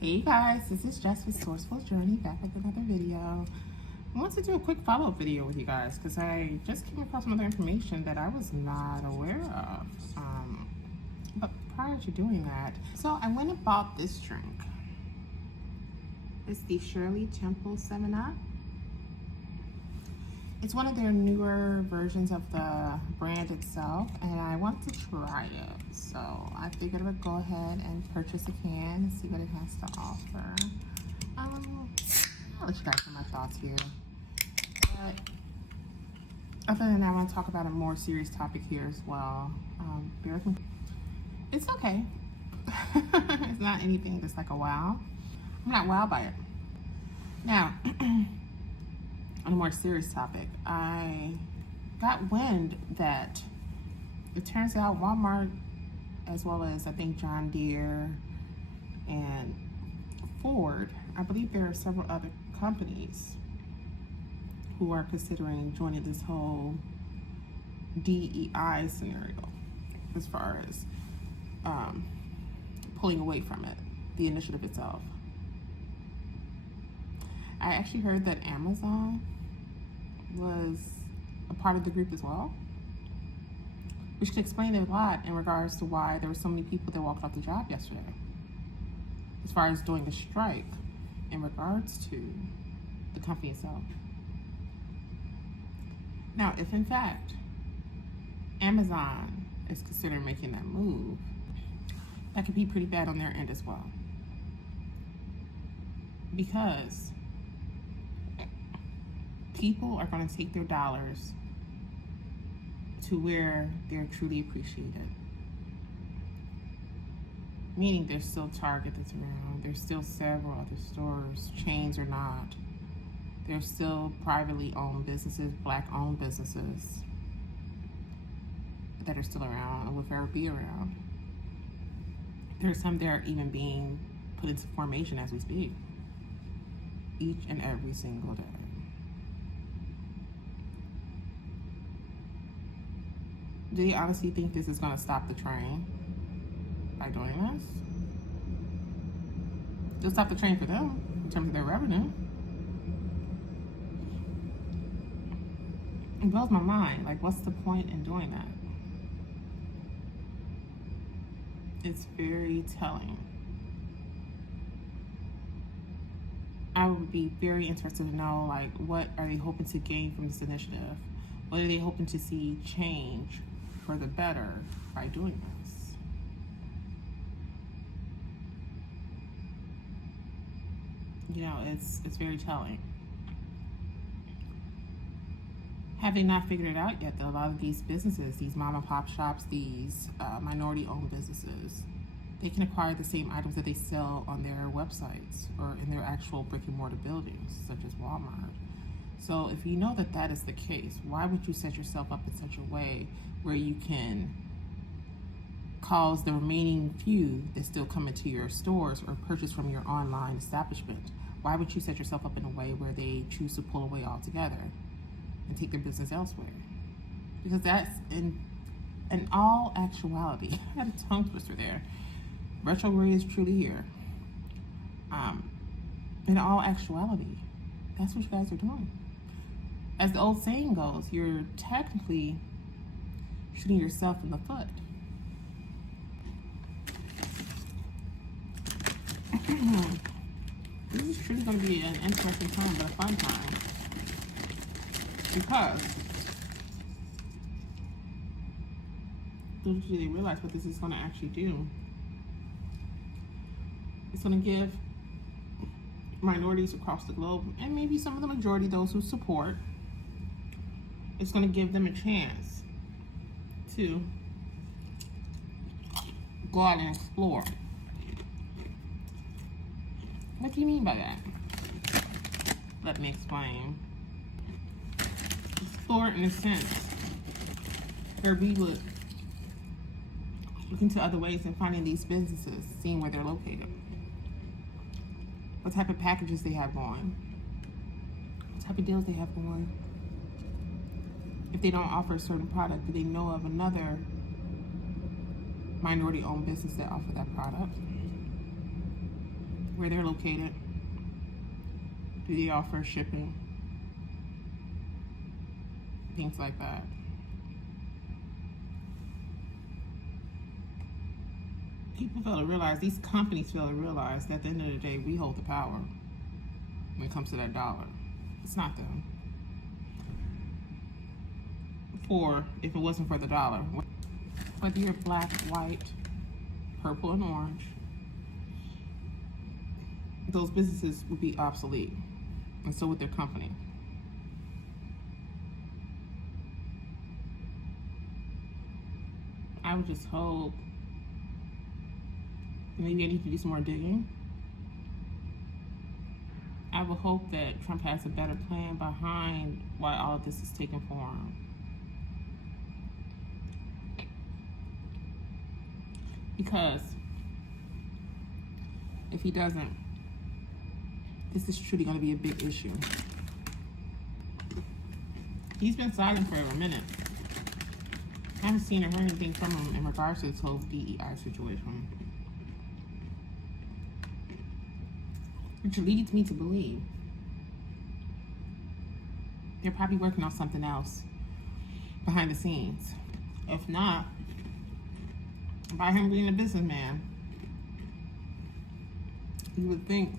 Hey guys, this is Jess with Sourceful Journey, back with another video. I want to do a quick follow-up video with you guys because I just came across some other information that I was not aware of. But prior to doing that, so I went and bought this drink. It's the Shirley Temple 7-Up. It's one of their newer versions of the brand itself, and I want to try it. So I figured I would go ahead and purchase a can and see what it has to offer. I'll let you guys know my thoughts here. But other than that, I want to talk about a more serious topic here as well. Bear with me. It's okay. It's not anything that's like a wow. I'm not wowed by it. Now, on a more serious topic, I got wind that it turns out Walmart, as well as I think John Deere and Ford, I believe there are several other companies who are considering joining this whole DEI scenario as far as pulling away from it, the initiative itself. I actually heard that Amazon was a part of the group as well, which can explain a lot in regards to why there were so many people that walked off the job yesterday, as far as doing a strike in regards to the company itself. Now, if in fact Amazon is considering making that move, that could be pretty bad on their end as well, because people are going to take their dollars to where they're truly appreciated. Meaning there's still Target that's around, there's still several other stores, chains or not. There's still privately owned businesses, black owned businesses that are still around and will forever be around. There's some that are even being put into formation as we speak, each and every single day. Do you honestly think this is going to stop the train by doing this? It'll stop the train for them in terms of their revenue. It blows my mind. Like, what's the point in doing that? It's very telling. I would be very interested to know, like, what are they hoping to gain from this initiative? What are they hoping to see change for the better by doing this? You know, it's very telling. Have they not figured it out yet that a lot of these businesses, these mom and pop shops, these minority owned businesses, they can acquire the same items that they sell on their websites or in their actual brick and mortar buildings, such as Walmart. So if you know that that is the case, why would you set yourself up in such a way where you can cause the remaining few that still come into your stores or purchase from your online establishment? Why would you set yourself up in a way where they choose to pull away altogether and take their business elsewhere? Because that's, in all actuality, I had a tongue twister there. Retrograde is truly here. In all actuality, that's what you guys are doing. As the old saying goes, you're technically shooting yourself in the foot. This is truly going to be an interesting time, but a fun time. Because little do they realize what this is going to actually do. It's going to give minorities across the globe, and maybe some of the majority, those who support, it's going to give them a chance to go out and explore. What do you mean by that? Let me explain. Explore in a sense where we would look into other ways and finding these businesses, seeing where they're located, what type of packages they have going, what type of deals they have going. If they don't offer a certain product, do they know of another minority-owned business that offer that product? where they're located. Do they offer shipping? Things like that. People fail to realize, these companies fail to realize that at the end of the day, we hold the power when it comes to that dollar. It's not them. For if it wasn't for the dollar, whether you're black, white, purple, and orange, those businesses would be obsolete, and so would their company. I would just hope, maybe I need to do some more digging. I would hope that Trump has a better plan behind why all of this is taking form. Because if he doesn't, this is truly going to be a big issue. He's been silent for a minute. I haven't seen or heard anything from him in regards to this whole DEI situation. Which leads me to believe they're probably working on something else behind the scenes. If not, by him being a businessman, you would think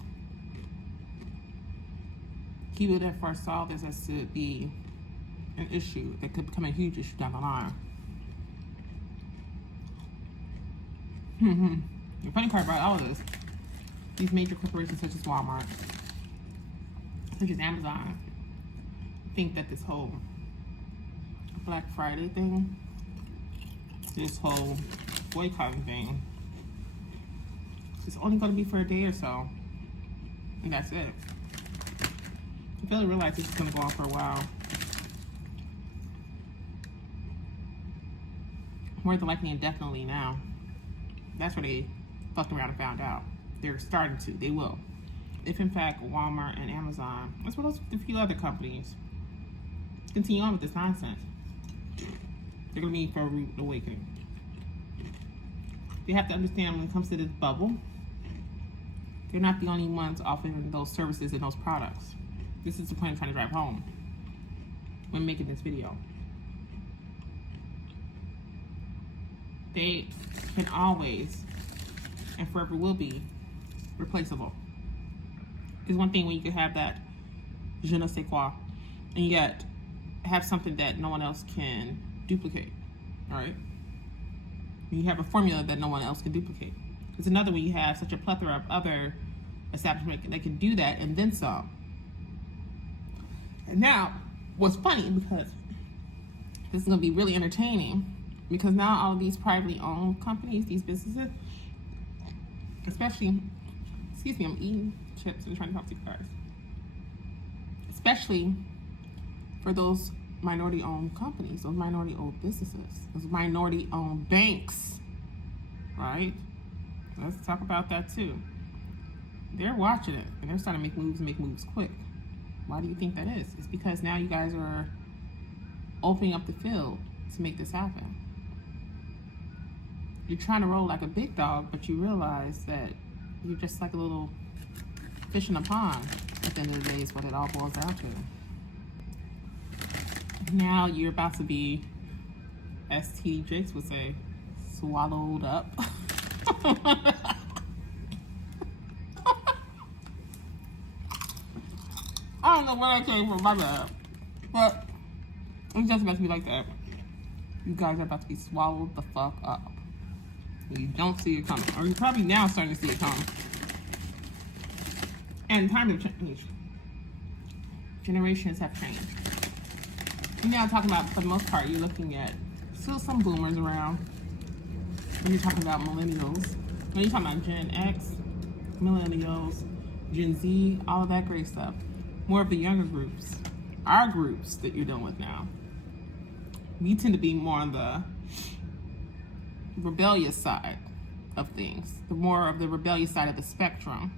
he would have foresaw this as to be an issue that could become a huge issue down the line. The funny part about all of this, these major corporations such as Walmart, such as Amazon, think that this whole Black Friday thing, this whole boycotting thing, is only going to be for a day or so, and that's it. I fail to realize this is going to go on for a while. More than likely indefinitely now. That's where they fucked around and found out. They're starting to. They will. If in fact Walmart and Amazon, as well as a few other companies, continue on with this nonsense, they're going to be for a rude awakening. They have to understand when it comes to this bubble, they're not the only ones offering those services and those products. This is the point I'm trying to drive home when making this video. They can always and forever will be replaceable. It's one thing when you can have that je ne sais quoi and yet have something that no one else can duplicate, all right? You have a formula that no one else can duplicate. It's another when you have such a plethora of other establishments that can do that and then some. And now, what's funny, because this is going to be really entertaining, because now all of these privately owned companies, these businesses, especially, excuse me, I'm eating chips and trying to talk to you guys, especially for those minority-owned companies, those minority-owned businesses, those minority-owned banks, right? Let's talk about that too. They're watching it, and they're starting to make moves and make moves quick. Why do you think that is? It's because now you guys are opening up the field to make this happen. You're trying to roll like a big dog, but you realize that you're just like a little fish in a pond at the end of the day is what it all boils down to. Now you're about to be, as T.D. Jakes would say, swallowed up. I don't know where I came from, my bad. But it's just about to be like that. You guys are about to be swallowed the fuck up. You don't see it coming. Or you're probably now starting to see it coming. And times have changed. Generations have changed. You're now talking about, for the most part, you're looking at still some boomers around. When you're talking about millennials. When you're talking about Gen X, millennials, Gen Z, all of that great stuff. More of the younger groups. Our groups that you're dealing with now. We tend to be more on the rebellious side of things, the more of the rebellious side of the spectrum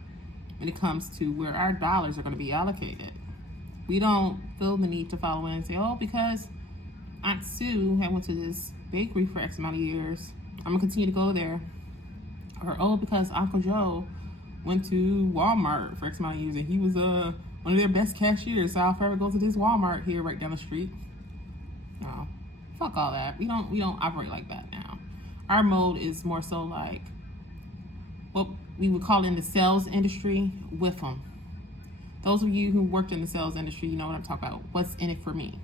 when it comes to where our dollars are going to be allocated. We don't feel the need to follow in and say, oh, because Aunt Sue had went to this bakery for X amount of years, I'm going to continue to go there. Or, oh, because Uncle Joe went to Walmart for X amount of years, and he was one of their best cashiers. So I'll forever go to this Walmart here right down the street. No, fuck all that. We don't operate like that now. Our mode is more so like what we would call in the sales industry with them. Those of you who worked in the sales industry, you know what I'm talking about. What's in it for me?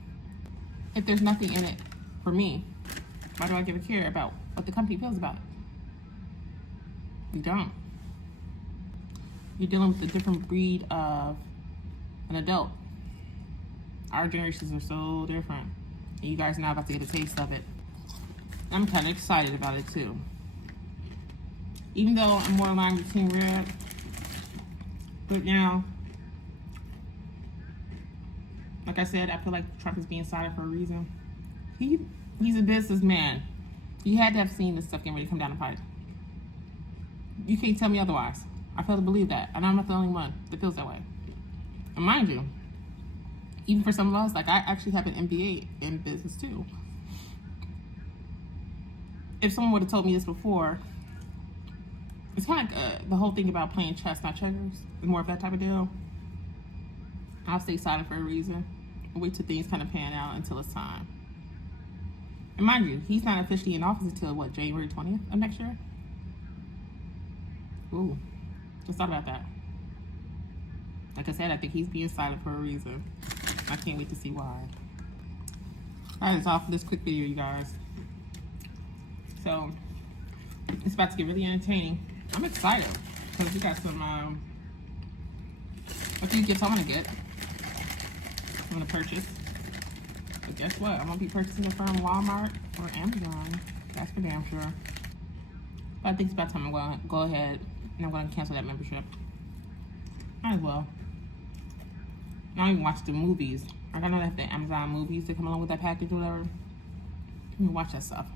If there's nothing in it for me, why do I give a care about what the company feels about it? You don't. You're dealing with a different breed of an adult. Our generations are so different. And you guys are now about to get a taste of it. I'm kind of excited about it too. Even though I'm more aligned with Team Red, but now, like I said, I feel like Trump is being cited for a reason. He's a businessman. You had to have seen this stuff getting ready to come down the pipe. You can't tell me otherwise. I fail to believe that. And I'm not the only one that feels that way. And mind you, even for some of us, like I actually have an MBA in business too. If someone would have told me this before, it's kind of like the whole thing about playing chess, not checkers. It's more of that type of deal. I'll stay silent for a reason. I'll wait till things kind of pan out until it's time. And mind you, he's not officially in office until what, January 20th of next year? Ooh, just thought about that. Like I said, I think he's being silent for a reason. I can't wait to see why. Alright, that's all for this quick video, you guys. So, it's about to get really entertaining. I'm excited because we got some, a few gifts I'm gonna get. I'm gonna purchase. But guess what? I'm gonna be purchasing it from Walmart or Amazon. That's for damn sure. But I think it's about time I'm gonna go ahead and I'm gonna cancel that membership. Might as well. I don't even watch the movies. I don't know if the Amazon movies that come along with that package or whatever. I don't watch that stuff.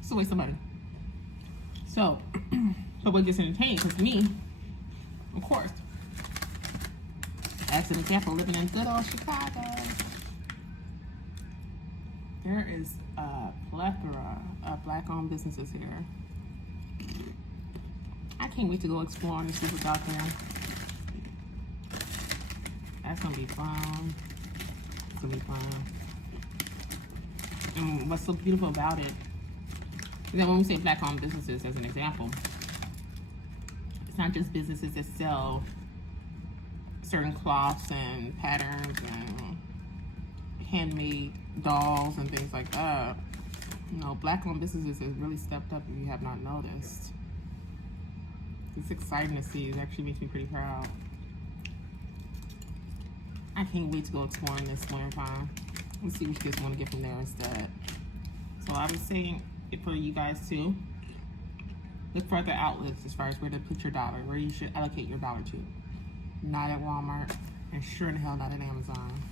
It's a waste of money. So, but what gets entertaining, because me, of course, as an example, living in good old Chicago, there is a plethora of black-owned businesses here. I can't wait to go explore and see what's out there. That's gonna be fun. It's gonna be fun. And what's so beautiful about it is that when we say black-owned businesses, as an example, it's not just businesses that sell certain cloths and patterns and handmade dolls and things like that. You know, black-owned businesses have really stepped up if you have not noticed. It's exciting to see. It actually makes me pretty proud. I can't wait to go exploring this winter time. Let's see what you guys want to get from there instead. So I was saying it for you guys too. Look for other outlets as far as where to put your dollar, where you should allocate your dollar to. Not at Walmart, and sure in hell not at Amazon.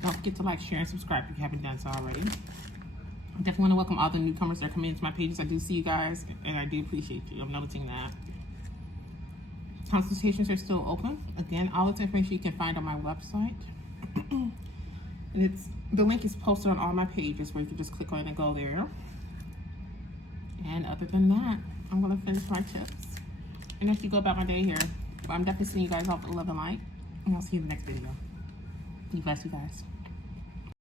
Don't forget to like, share, and subscribe if you haven't done so already. I definitely want to welcome all the newcomers that are coming into my pages. I do see you guys, and I do appreciate you. I'm noticing that. Consultations are still open. Again, all this information you can find on my website. And the link is posted on all my pages where you can just click on it and go there. And other than that, I'm going to finish my tips and actually go about my day here. But I'm definitely seeing you guys off with love and light. And I'll see you in the next video. Be blessed, you guys.